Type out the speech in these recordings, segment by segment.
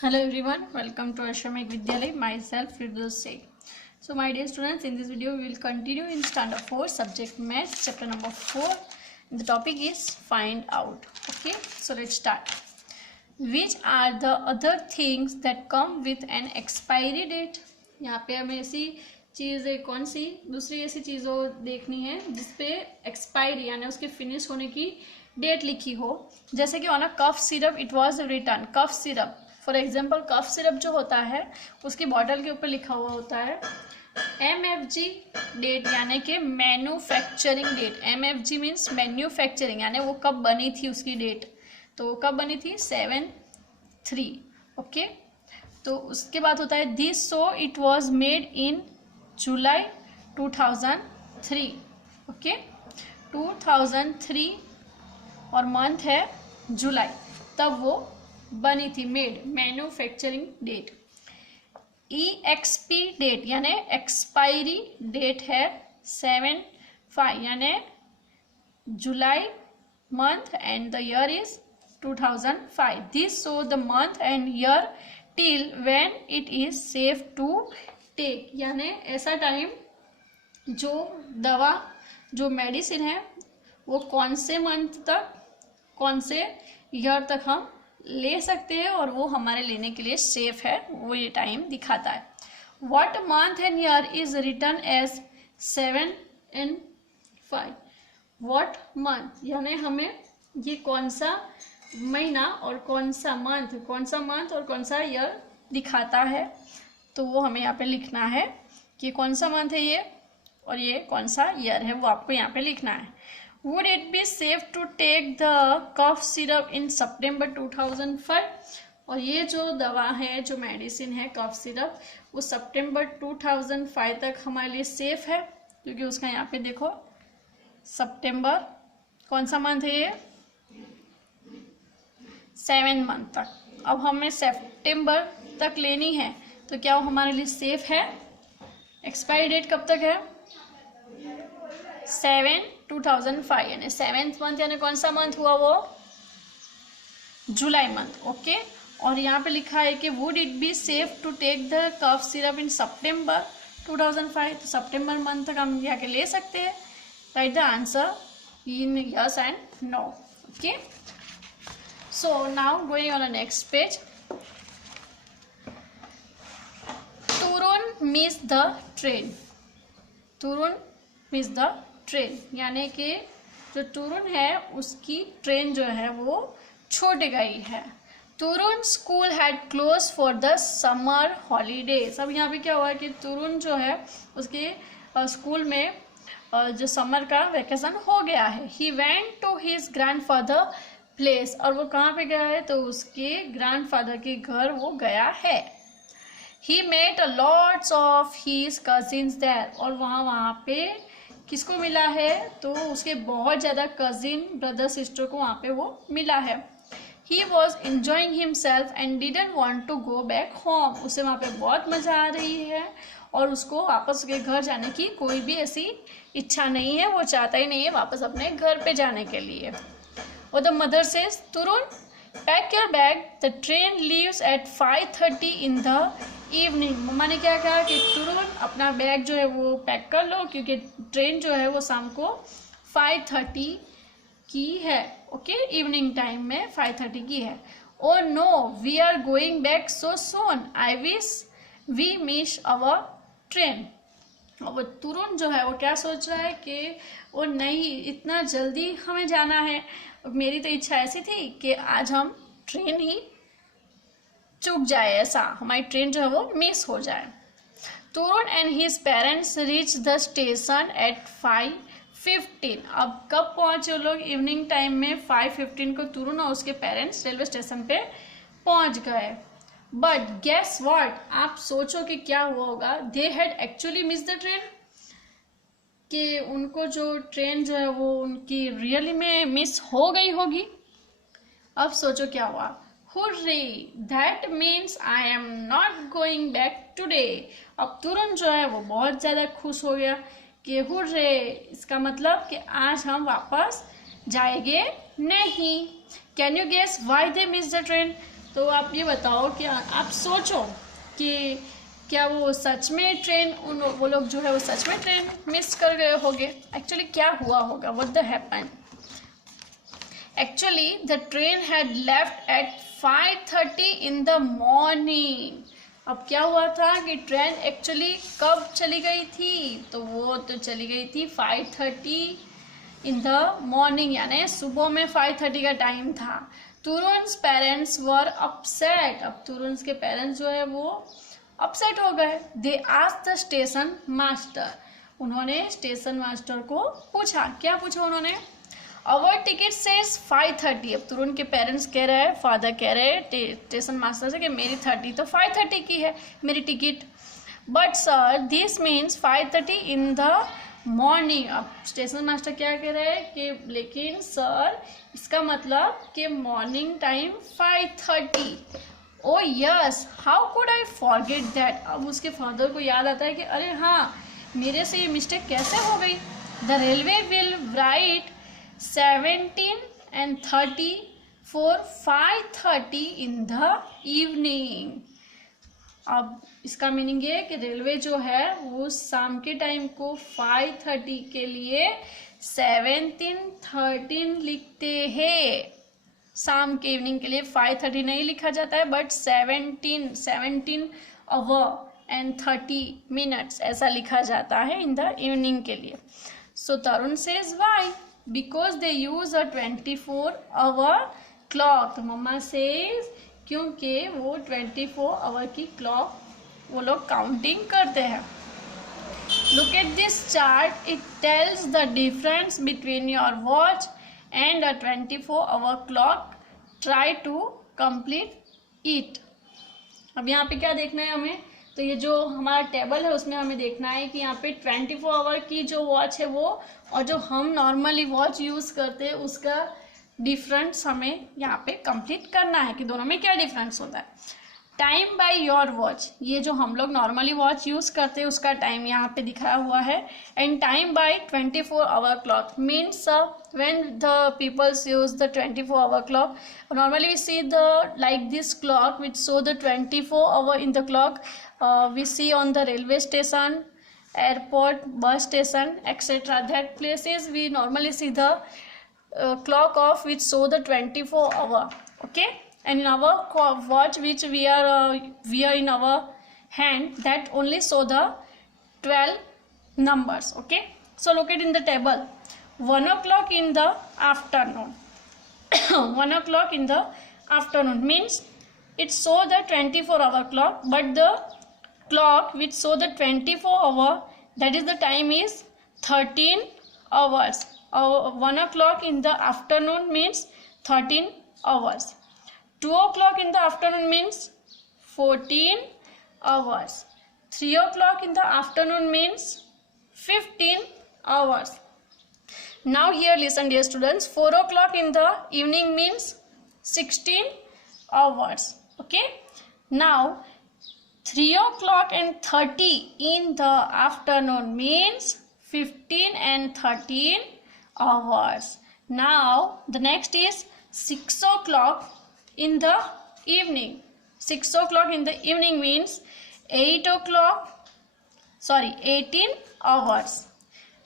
Hello everyone, welcome to Ashramik Vidyalay. Myself Firdaus Sheikh. So my dear students, in this video we will continue in standard 4 subject maths chapter number 4. The topic is find out. Okay, so let's start. Which are the other things that come with an expiry date? यहाँ पे हमें ऐसी चीज़ है, कौन सी दूसरी ऐसी चीज़ों देखनी है जिसपे एक्सपायरी यानी उसके फिनिश होने की डेट लिखी हो. जैसे कि on a cough syrup it was return. Cough syrup for example cough syrup जो होता है उसकी बॉटल के ऊपर लिखा हुआ होता है MFG डेट यानी कि manufacturing date. MFG means manufacturing यानी वो कब बनी थी उसकी डेट. तो कब बनी थी 7/3. ओके, तो उसके बाद होता है this so it was made in July 2003. Okay, 2003 और मंथ है जुलाई, तब वो बनी थी. Made manufacturing date. EXP date यानी एक्सपायरी डेट है 7/5 यानी जुलाई month and the year is 2005. This show the month and year till when it is safe to take. यानी ऐसा टाइम जो दवा जो मेडिसिन है वो कौन से मंथ तक कौन से ईयर तक हम ले सकते हैं और वो हमारे लेने के लिए सेफ है, वो ये टाइम दिखाता है. What month and year is written as 7 and 5. What month यानी हमें ये कौन सा महीना और कौन सा मंथ और कौन सा ईयर दिखाता है, तो वो हमें यहाँ पे लिखना है कि कौन सा मंथ है ये और ये कौन सा ईयर है, वो आपको यहाँ पे लिखना है. Would it be safe to take the cough syrup in September 2005? और ये जो दवा है जो मेडिसिन है कफ सिरप वो सितंबर 2005 तक हमारे लिए सेफ है, क्योंकि उसका यहाँ पे देखो सितंबर कौन सा मंथ है ये 7 मंथ तक. अब हमें सितंबर तक लेनी है तो क्या वो हमारे लिए सेफ है. एक्सपायरी डेट कब तक है 7/2005 यानी 7th मंथ यानी कौन सा मंथ हुआ वो जुलाई मंथ. ओके, और यहाँ पे लिखा है कि would it be safe to take the cough syrup in सितंबर 2005. तो सितंबर मंथ तक हम जाके ले सकते हैं. Write the answer in yes and no. Okay, so now going on the next page. Tarun miss the train. Tarun miss the train यानी कि जो तुरुन है उसकी ट्रेन जो है वो छूट गई है. Tarun school had close for the summer holidays. अब यहाँ पे क्या हुआ कि तुरुन जो है उसके स्कूल में जो समर का वेकेशन हो गया है. He went to his grandfather place. और वो कहाँ पे गया है तो उसके ग्रैंडफादर के घर वो गया है. He met a lots of his cousins there. और वहाँ पे किसको मिला है तो उसके बहुत ज़्यादा कजिन ब्रदर सिस्टर को वहाँ पे वो मिला है. He was enjoying himself and didn't want to go back home. उसे वहाँ पे बहुत मज़ा आ रही है और उसको वापस उसके घर जाने की कोई भी ऐसी इच्छा नहीं है, वो चाहता ही नहीं है वापस अपने घर पे जाने के लिए. और the mother says Tarun pack your bag the train leaves at 5:30 in the evening. मम्मा ने क्या कहा कि तुरुन अपना बैग जो है वो पैक कर लो क्योंकि ट्रेन जो है वो शाम को 5:30 की है. ओके, इवनिंग टाइम में 5:30 की है. Oh no we are going back so soon I wish we miss our train. वो तुरुन जो है वो क्या सोच रहा है कि वो नहीं इतना जल्दी हमें जाना है, मेरी तो इच्छा ऐसी थी कि आज हम ट्रेन ही चूक जाए, ऐसा हमारी ट्रेन जो है वो मिस हो जाए. Tarun and his parents reach the station at 5:15. अब कब पहुंचे वो लोग इवनिंग टाइम में 5:15 को तुरुन और उसके पेरेंट्स रेलवे स्टेशन पे पहुंच गए. बट गेस व्हाट, आप सोचो कि क्या हुआ होगा. They had actually miss the train, कि उनको जो ट्रेन जो है वो उनकी रियली में मिस हो गई होगी. अब सोचो क्या हुआ. Hurray that means I am not going back today. अब तुरंत जो है वो बहुत ज़्यादा खुश हो गया कि हुर्रे, इसका मतलब कि आज हम वापस जाएंगे नहीं. Can you guess why they miss the train. तो आप ये बताओ कि आप सोचो कि क्या वो सच में ट्रेन वो लोग जो है वो सच में ट्रेन मिस कर गए होंगे। एक्चुअली क्या हुआ होगा, what the happened. Actually the train had left eight 5:30 in the morning। अब क्या हुआ था कि ट्रेन एक्चुअली कब चली गई थी, तो वो तो चली गई थी 5:30 in the morning, यानी सुबह में 5:30 का टाइम था। तुरुन्स पेरेंट्स वर अपसेट। अब तुरुन्स के पेरेंट्स जो है वो अपसेट हो गए। They asked the station master. उन्होंने स्टेशन मास्टर को पूछा, क्या पूछा उन्होंने, अवर टिकट सेज 5:30। अब तुरुन के पेरेंट्स कह रहे हैं, फादर कह रहे हैं स्टेशन मास्टर से कि मेरी 30 तो 5:30 की है मेरी ticket, but sir this means 5:30 in the morning. अब स्टेशन मास्टर क्या कह रहे हैं कि लेकिन सर इसका मतलब कि morning time 5:30। O yes, how could I forget that. अब उसके फादर को याद आता है कि अरे हाँ, मेरे से ये मिस्टेक कैसे हो गई। The railway will write 17 and 30 for 5:30 in the evening। अब इसका मीनिंग ये कि रेलवे जो है वो शाम के टाइम को 5:30 के लिए 17:13 लिखते हैं। शाम के इवनिंग के लिए 5:30 नहीं लिखा जाता है, बट 17 आवर एंड 30 मिनट्स ऐसा लिखा जाता है इन द इवनिंग के लिए। So Tarun says why, because they use a 24 clock. तो मम्मा सेज क्योंकि वो 24 आवर की क्लॉक वो लोग काउंटिंग करते हैं। Look at this chart, it tells the difference between your watch and a 24 clock. Try to complete it. अब यहाँ पे क्या देखना है हमें, तो ये जो हमारा टेबल है उसमें हमें देखना है कि यहाँ पे 24 आवर की जो वॉच है वो और जो हम नॉर्मली वॉच यूज़ करते हैं उसका डिफरेंस हमें यहाँ पे कंप्लीट करना है कि दोनों में क्या डिफरेंस होता है। टाइम बाय योर वॉच, ये जो हम लोग नॉर्मली वॉच यूज़ करते हैं उसका टाइम यहाँ पे दिखाया हुआ है। And time by 24 hour clock means when the peoples use the 24 hour clock, normally we see the like this clock which show the 24 hour in the clock, we see on the railway station, airport, bus station, etc. that places we normally see the clock of which show the 24 hour, okay. And in our watch which we are wear in our hand, that only show the 12 numbers, okay. So look at in the table, 1 o'clock in the afternoon 1 o'clock in the afternoon means it show the 24 hour clock, but the clock which show the 24 hour, that is the time is 13 hours. 1 o'clock in the afternoon means 13 hours. 2 o'clock in the afternoon means 14 hours. 3 o'clock in the afternoon means 15 hours. Now here listen dear students, 4 o'clock in the evening means 16 hours, okay. Now 3 o'clock and 30 in the afternoon means 15 and 13 hours. Now the next is 6 o'clock in the evening. 6 o'clock in the evening means 18 hours.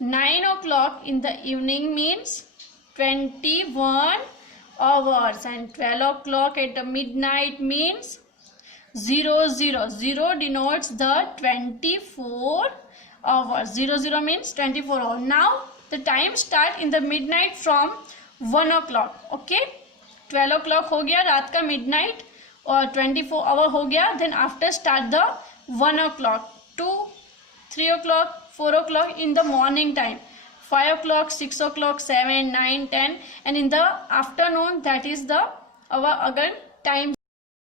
9 o'clock in the evening means 21 hours, and 12 o'clock at the midnight means 00. 0 denotes the 24 hours. 00 means 24 hours. Now the time start in the midnight from 1 o'clock, okay. 12 o'clock हो गया रात का midnight और 24 hour हो गया, then after start the 1 o'clock, 2, 3 o'clock, 4 o'clock in the morning time, 5 o'clock, 6 o'clock, 7, 9, 10, and in the afternoon that is the our again time